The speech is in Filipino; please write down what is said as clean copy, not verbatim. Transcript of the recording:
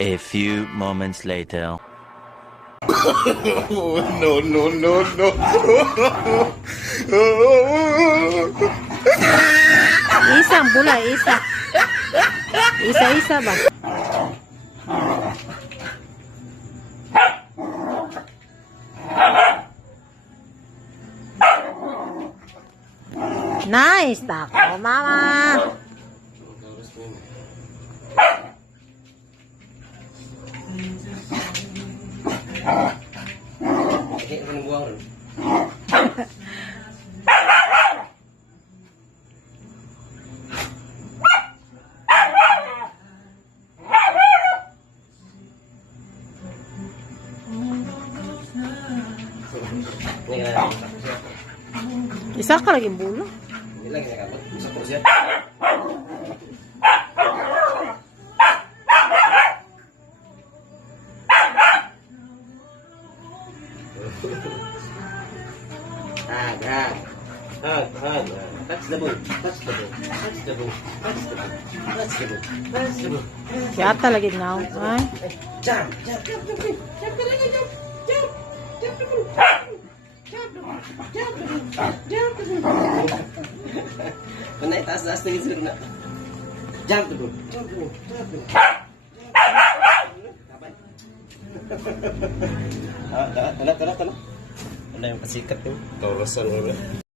A few moments later. No, no, no, no. Isang bula, isa. Isa-isa ba? Nice, tako, mama. Isa ka lagi bulo. Ini lagi nak apa? Bisa terus ya. Touch the ball. Touch the ball. Touch the ball. Touch the ball. Touch the ball. Touch the ball. Yata lagi now. Ay. Jump. Jump. Jump. Jump. Jump. Jump. Jump. Jump the ball. Jump the ball. Jump the ball. Kena taas tinggi sudah kena. Jump the ball. Jump the ball. Jump the ball. Tanah. Tanah yang kesikat tuh. Kau rasa